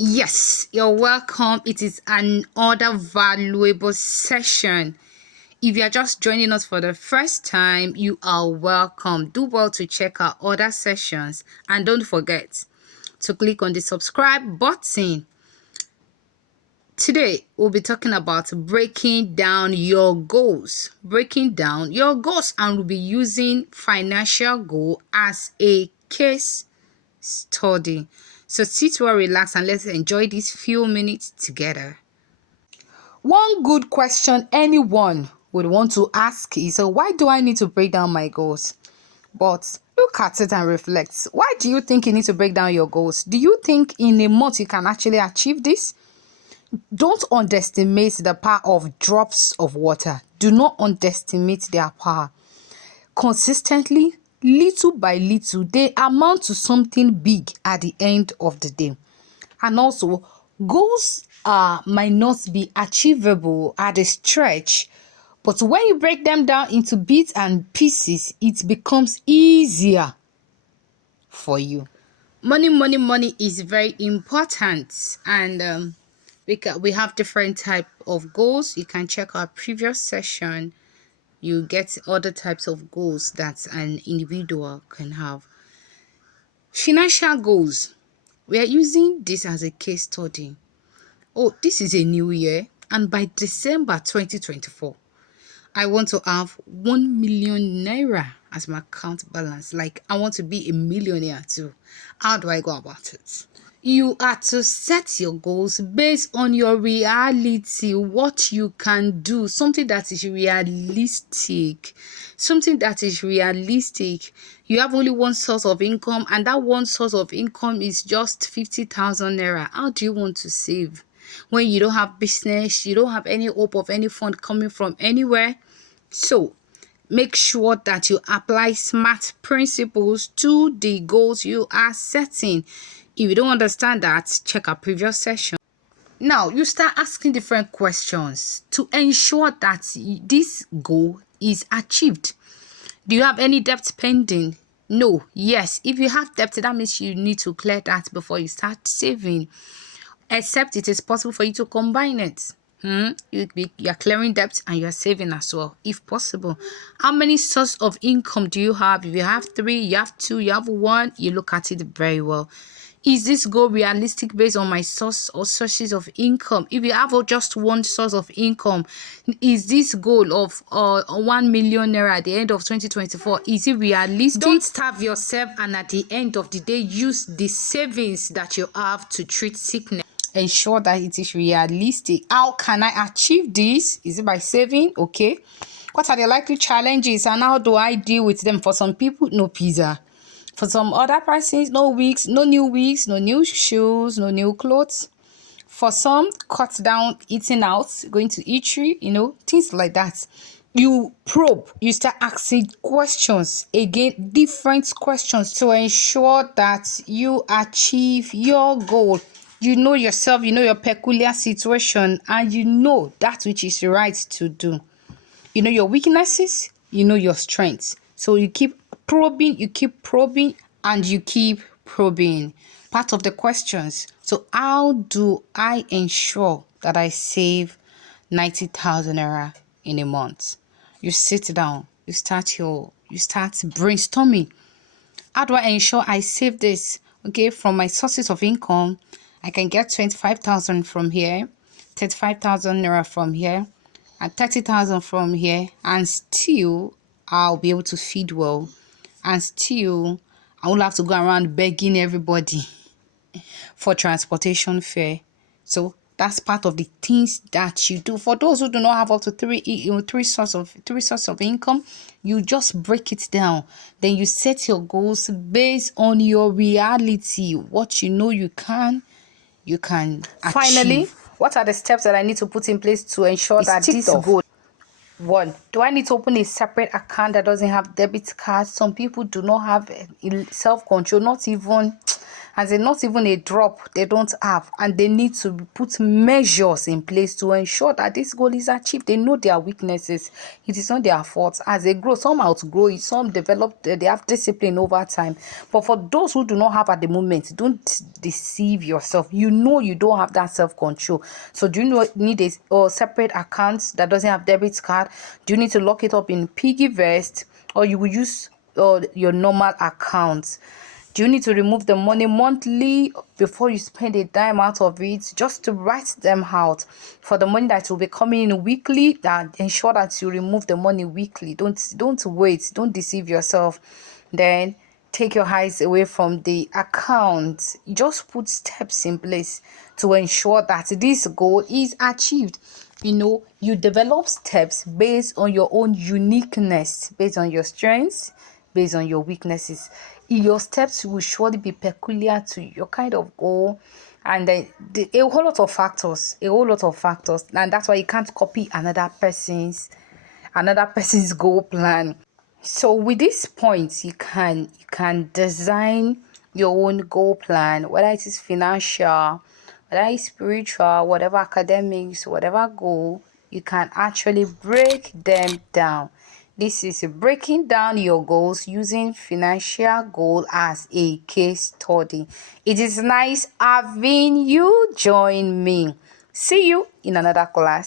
Yes, you're welcome. It is another valuable session. If you are just joining us for the first time, you are welcome. Do well to check our other sessions and don't forget to click on the subscribe button. Today, we'll be talking about breaking down your goals. Breaking down your goals, and we'll be using financial goal as a case study. So sit well, relax, and let's enjoy these few minutes together. One good question anyone would want to ask is, so why do I need to break down my goals? But look at it and reflect. Why do you think you need to break down your goals? Do you think in a month you can actually achieve this? Don't underestimate the power of drops of water. Do not underestimate their power. Consistently, little by little, they amount to something big at the end of the day. And also, goals might not be achievable at a stretch, but when you break them down into bits and pieces, it becomes easier for you. Money is very important, and we have different type of goals. You can check our previous session. You get other types of goals that an individual can have. Financial goals. We are using this as a case study. Oh, this is a new year, and by December 2024, I want to have 1 million naira as my account balance. Like, I want to be a millionaire too. How do I go about it? You are to set your goals based on your reality, what you can do, something that is realistic. Something that is realistic. You have only one source of income, and that one source of income is just 50,000 naira. How do you want to save? When you don't have business, you don't have any hope of any fund coming from anywhere. So make sure that you apply smart principles to the goals you are setting. If you don't understand that, check our previous session. Now, you start asking different questions to ensure that this goal is achieved. Do you have any debt pending? No. Yes. If you have debt, that means you need to clear that before you start saving. Except it is possible for you to combine it. You're clearing debt and you're saving as well, if possible. How many sources of income do you have? If you have 3, you have 2, you have 1, you look at it very well. Is this goal realistic based on my source or sources of income? If you have just one source of income, is this goal of 1 million naira at the end of 2024, is it realistic? Don't starve yourself, and at the end of the day, use the savings that you have to treat sickness. Ensure that it is realistic. How can I achieve this? Is it by saving? Okay. What are the likely challenges, and how do I deal with them? For some people, no pizza. For some other persons, no wigs, no new shoes, no new clothes. For some, cut down eating out, going to eatery, things like that. You probe, you start asking questions, again, different questions to ensure that you achieve your goal. You know yourself, you know your peculiar situation, and you know that which is right to do. You know your weaknesses, you know your strengths. So you keep probing, and you keep probing. Part of the questions. So how do I ensure that I save 90,000 naira in a month? You sit down, you start brainstorming. How do I ensure I save this? Okay, from my sources of income, I can get 25,000 from here, 35,000 naira from here, and 30,000 from here, and still I'll be able to feed well, and still I won't have to go around begging everybody for transportation fare. So that's part of the things that you do. For those who do not have up to three sources of income, you just break it down. Then you set your goals based on your reality, what you know you can achieve. Finally, what are the steps that I need to put in place to ensure that this goal? 1, do I need to open a separate account that doesn't have debit cards? Some people do not have self-control, not even as in not even a drop they don't have, and they need to put measures in place to ensure that this goal is achieved. They know their weaknesses. It is not their fault. As they grow, some outgrow it, some develop, they have discipline over time. But for those who do not have at the moment, don't deceive yourself. You know you don't have that self-control. So do you need a separate account that doesn't have debit card? Do you need to lock it up in Piggyvest, or you will use your normal account? Do you need to remove the money monthly before you spend a dime out of it? Just to write them out. For the money that will be coming in weekly, that ensure that you remove the money weekly. Don't wait. Don't deceive yourself. Then take your eyes away from the account. Just put steps in place to ensure that this goal is achieved. You develop steps based on your own uniqueness, based on your strengths, based on your weaknesses. Your steps will surely be peculiar to your kind of goal, and then a whole lot of factors, and that's why you can't copy another person's goal plan. So with these points, you can design your own goal plan, whether it is financial, whether it's spiritual, whatever, academics, whatever goal. You can actually break them down. This is breaking down your goals using financial goal as a case study. It is nice having you join me. See you in another class.